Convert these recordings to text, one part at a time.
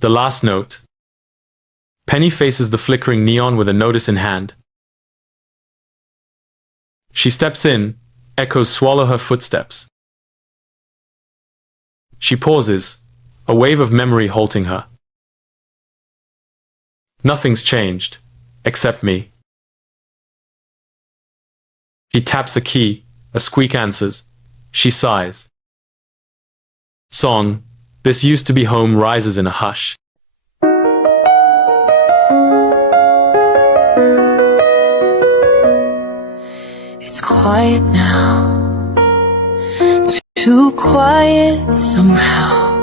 The last note. Penny faces the flickering neon with a notice in hand. She steps in, echoes swallow her footsteps. She pauses, a wave of memory halting her. Nothing's changed, except me. She taps a key, a squeak answers. She sighs. Song, This Used to Be Home rises in a hush. It's quiet now, too quiet somehow,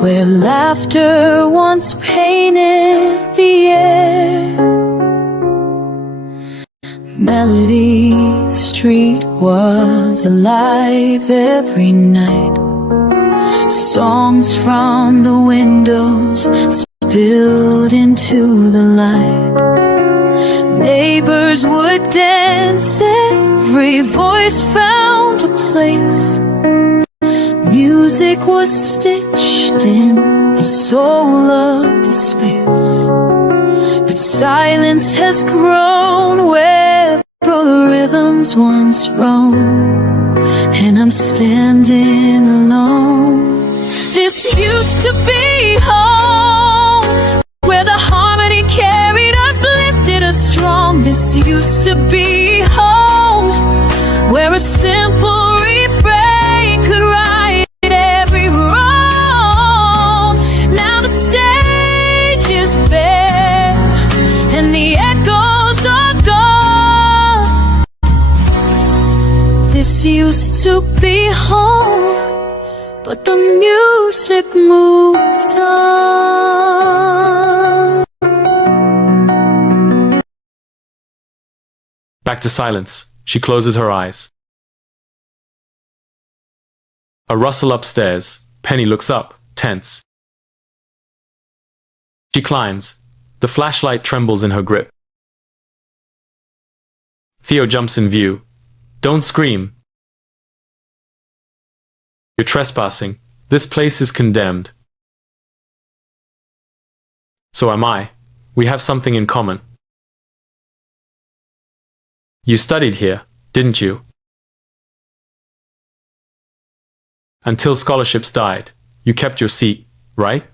where laughter once painted the air. Melody Street was alive every night. Songs from the windows spilled into the light. Neighbors would dance, every voice found a place. Music was stitched in the soul of the space. But silence has grown where the rhythms once roamed, and I'm standing alone. This used to be home, where the harmony carried us, lifted us strong. This used to be home, where a simple refrain could right every wrong. Now the stage is bare, and the echoes are gone. This used to be home, but the music moved on. Back to silence. She closes her eyes. A rustle upstairs. Penny looks up, tense. She climbs. The flashlight trembles in her grip. Theo jumps in view. Don't scream. You're trespassing. This place is condemned. So am I. We have something in common. You studied here, didn't you? Until scholarships died, you kept your seat, right?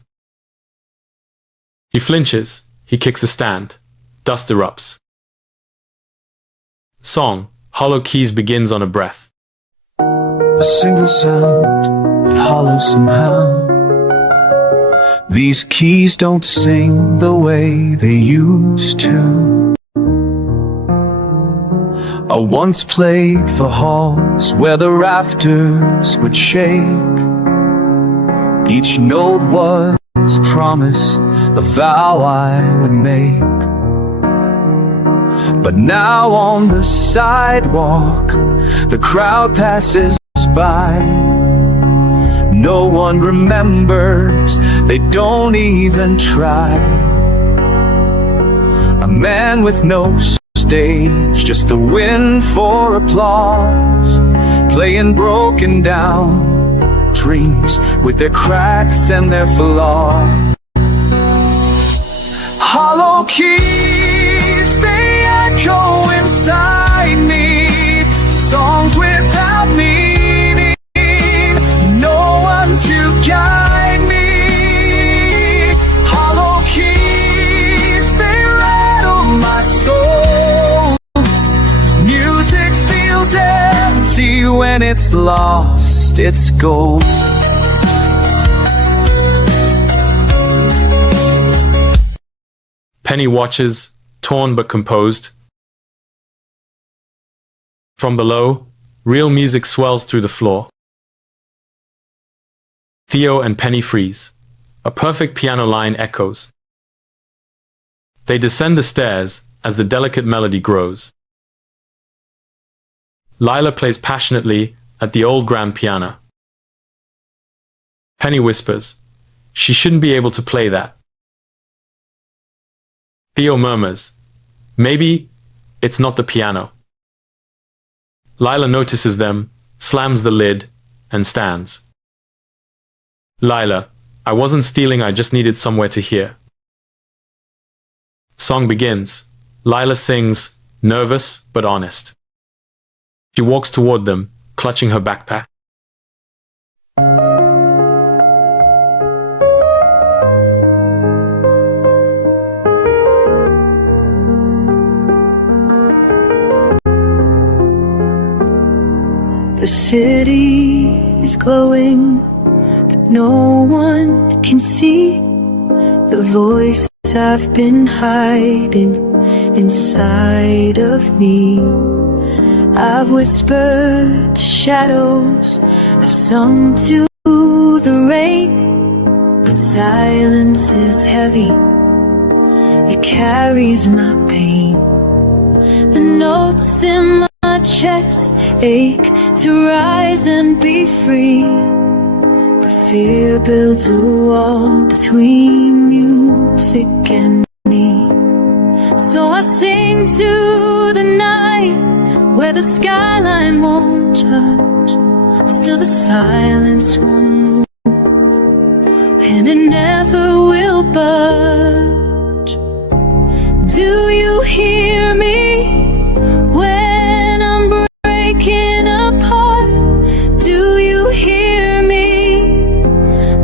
He flinches. He kicks a stand. Dust erupts. Song, Hollow Keys begins on a breath. A single sound, but hollow somehow. These keys don't sing the way they used to. I once played for halls where the rafters would shake. Each note was a promise, a vow I would make. But now on the sidewalk, the crowd passes by. No one remembers, they don't even try. A man with no stage, just a win for applause, playing broken down dreams with their cracks and their flaws. Hollow keys, they echo inside me, songs without meaning, no one to guide me. Hollow keys, they rattle my soul. Music feels empty when it's lost its gold. Penny watches, torn but composed. From below, real music swells through the floor. Theo and Penny freeze. A perfect piano line echoes. They descend the stairs as the delicate melody grows. Lila plays passionately at the old grand piano. Penny whispers, "She shouldn't be able to play that." Theo murmurs, "Maybe it's not the piano." Lila notices them, slams the lid, and stands. "Lila, I wasn't stealing, I just needed somewhere to hear. Song begins. Lila sings, nervous but honest. She walks toward them, clutching her backpack. The city is glowing, but no one can see the voice I've been hiding inside of me. I've whispered to shadows, I've sung to the rain, but silence is heavy, it carries my pain. The notes in my chest ache to rise and be free, but fear builds a wall between music and me. So I sing to the night where the skyline won't touch, still the silence won't move, and it never will budge. Do you hear me when I'm breaking apart? Do you hear me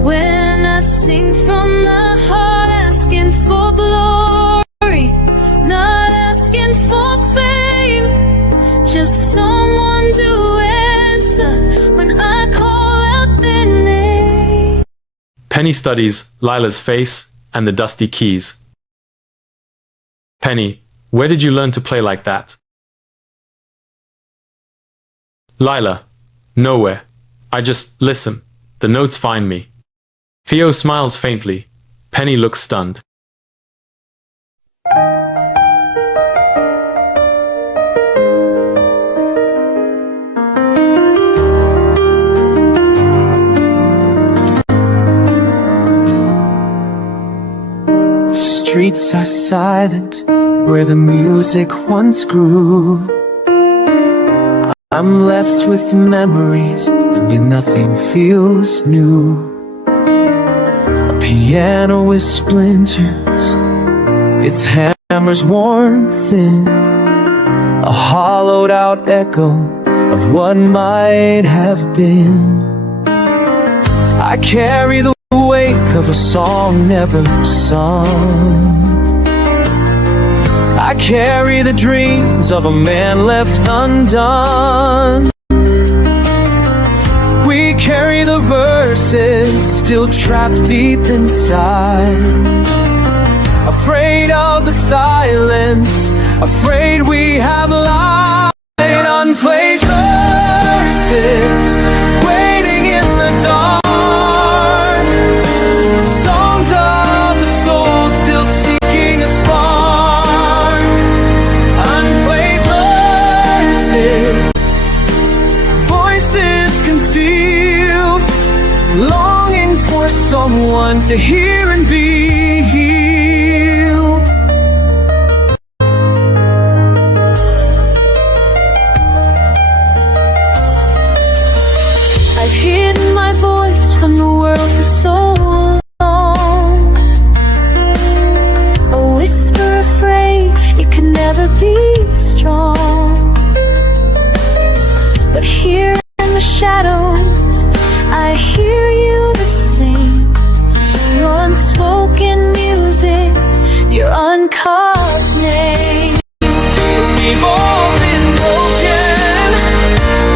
when I sing from my heart, asking for glory, not asking for fame, just someone to answer when I call out their name? Penny studies Lila's face and the dusty keys. Penny, where did you learn to play like that? Lila, nowhere. I just listen. The notes find me. Theo smiles faintly. Penny looks stunned. Streets are silent where the music once grew. I'm left with memories and nothing feels new. A piano with splinters, its hammers worn thin, a hollowed out echo of what might have been. I carry the weight of a song never sung. I carry the dreams of a man left undone. We carry the verses still trapped deep inside, afraid of the silence, afraid we have lied. Unplayed verses waiting in the dark, songs of the soul still seeking a spark. Unplayed verses, voices concealed, longing for someone to hear and be healed. I've hidden my voice from the world for so long, a whisper afraid it could never be strong. But here in the shadows, I hear you the same. Your unspoken music, your uncarved name. We've all been broken,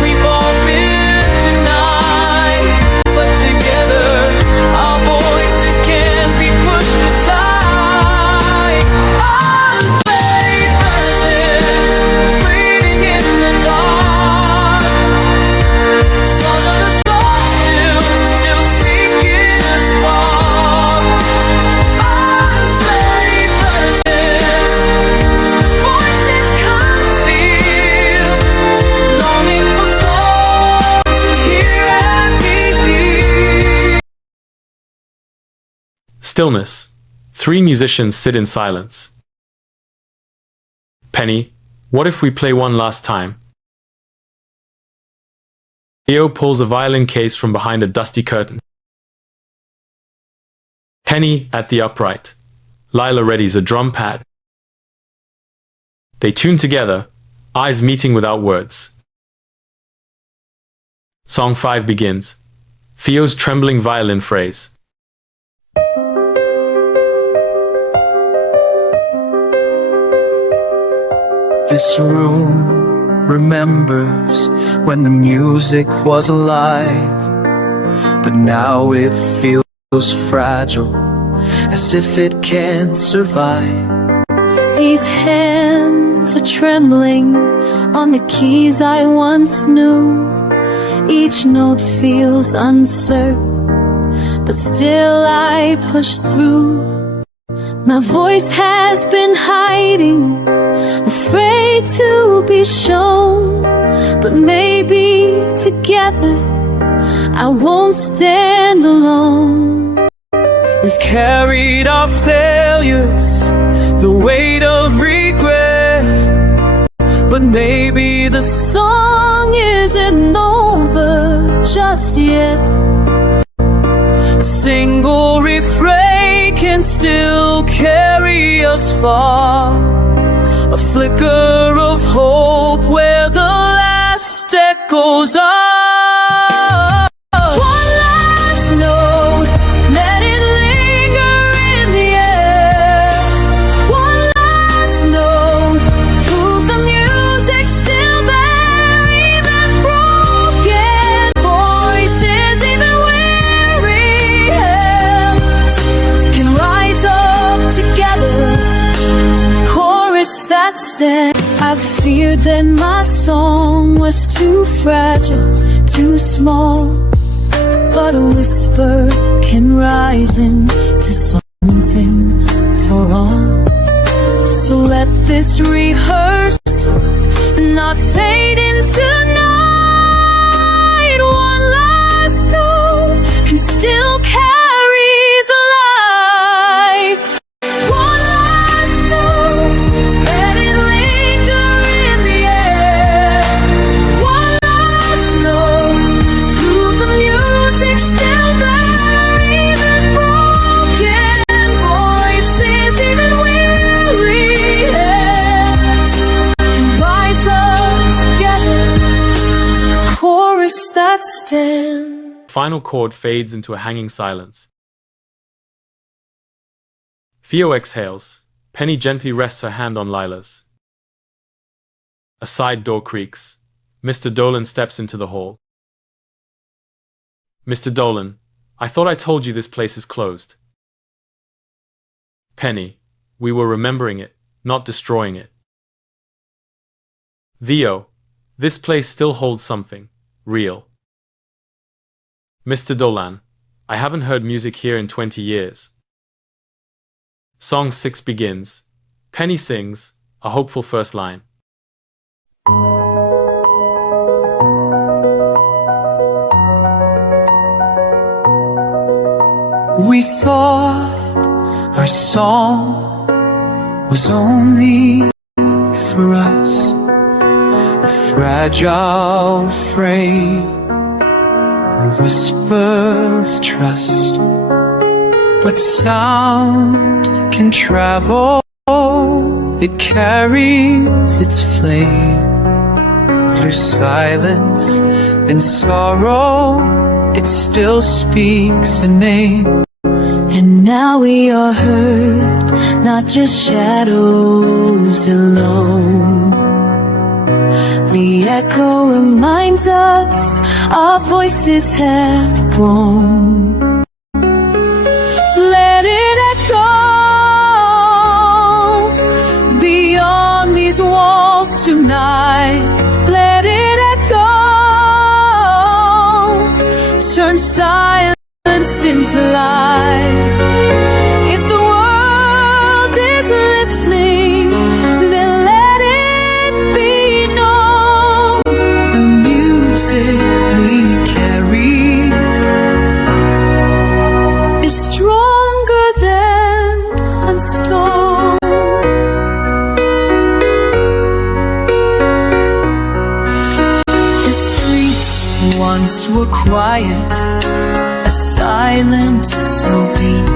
we've all been denied, but together our voices can't be pushed aside. Unplayed verses, bleeding in the dark, songs of the soul still seeking a spark. Unplayed verses, voices concealed, longing for someone to hear and be healed. Stillness. Three musicians sit in silence. Penny, what if we play one last time? Theo pulls a violin case from behind a dusty curtain. Penny at the upright. Lila readies a drum pad. They tune together, eyes meeting without words. Song 5 begins. Theo's trembling violin phrase. This room remembers when the music was alive, but now it feels fragile, as if it can't survive. These hands are trembling on the keys I once knew. Each note feels uncertain, but still I push through. My voice has been hiding, afraid to be shown, but maybe together I won't stand alone. We've carried our failures, the weight of regret, but maybe the Song isn't over just yet. a single refrain can still carry us far. A flicker of hope where the last echoes are. One last note, let it linger in the air. One last note, prove the music's still there. Even broken voices, even weary hands can rise up together. Chorus that stand. I feared that my song was too fragile, too small, but a whisper can rise into something for all. So let this rehearsal not fade into night. One last note can still carry the light. One last note, let it linger in the air. One last note, prove the music's still there. Even broken voices, even weary hands can rise up together. Chorus that stands. Final chord fades into a hanging silence. Theo exhales. Penny gently rests her hand on Lila's. A side door creaks. Mr. Dolan steps into the hall. Mr. Dolan, I thought I told you this place is closed. Penny, we were remembering it, not destroying it. Theo, this place still holds something real. Mr. Dolan, I haven't heard music here in 20 years. Song 6 begins. Penny sings, a hopeful first line. We thought our song was only for us, a fragile refrain, a whisper of trust. But sound can travel, it carries its flame through silence and sorrow, it still speaks a name. And now we are heard, not just shadows alone. The echo reminds us our voices have grown. Let it echo beyond these walls tonight. Let it echo, turn silence into light. If the world is listening, then let it be known. The music we carry is stronger than a stone. The streets once were quiet, a silence so deep.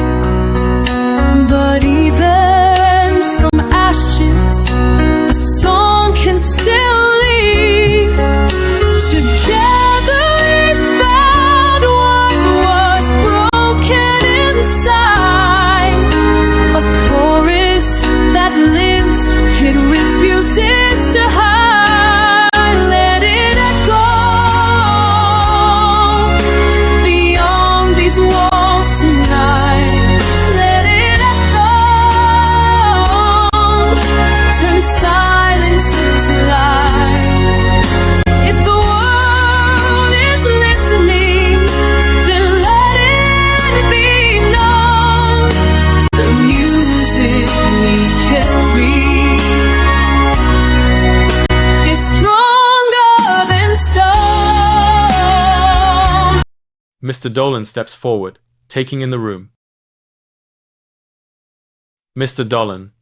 Mr. Dolan steps forward, taking in the room. Mr. Dolan,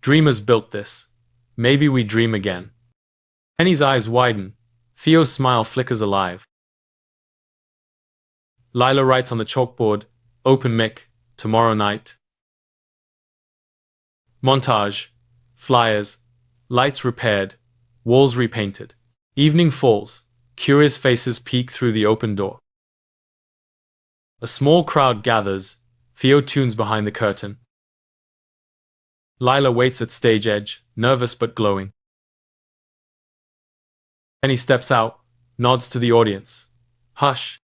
dreamers built this. Maybe we dream again. Penny's eyes widen. Theo's smile flickers alive. Lila writes on the chalkboard, "Open mic, tomorrow night." Montage. Flyers. Lights repaired. Walls repainted. Evening falls. Curious faces peek through the open door. A small crowd gathers. Theo tunes behind the curtain. Lila waits at stage edge, nervous but glowing. Penny steps out, nods to the audience. Hush.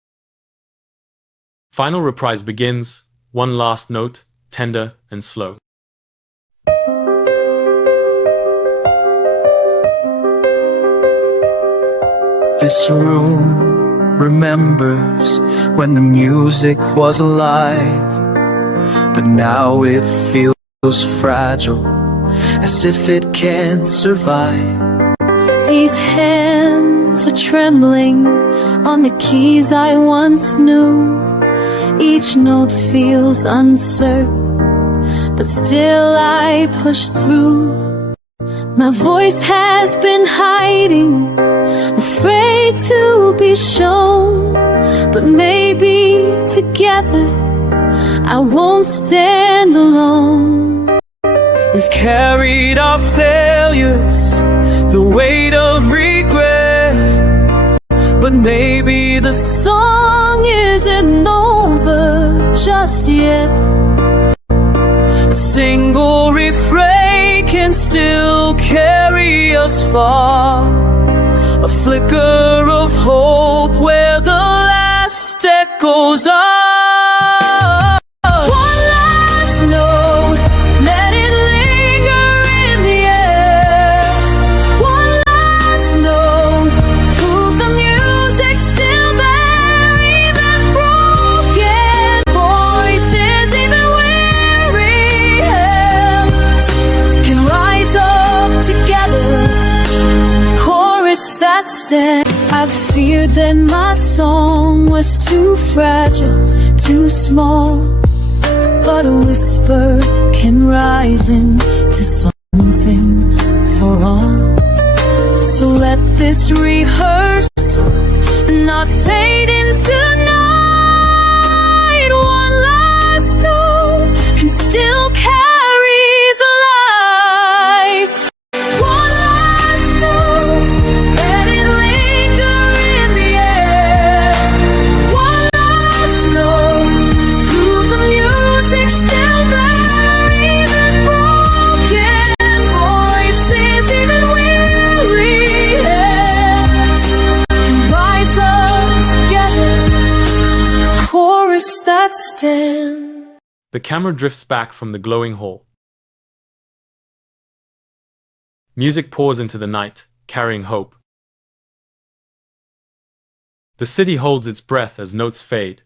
Final reprise begins, one last note, tender and slow. This room remembers when the music was alive, but now it feels fragile, as if it can't survive. These hands are trembling on the keys I once knew. Each note feels uncertain, but still I push through. My voice has been hiding, afraid to be shown, but maybe together I won't stand alone. We've carried our failures, the weight of regret, but maybe the Song isn't over just yet. a single refrain can still carry us far. A flicker of hope where the last echoes are. One last note, let it linger in the air. One last note, prove the music's still there. Even broken voices, even weary hands can rise up together. Chorus that stand. I've feared that my song was too fragile, too small, but a whisper can rise into something for all. So let this rehearsal not fade into night. One last note can still carry the light. One last note, let it linger in the air. One last note, prove the music's still there. Even broken voices, even weary hands can rise up together. Chorus that stand. The camera drifts back from the glowing hall. Music pours into the night, carrying hope. The city holds its breath as notes fade,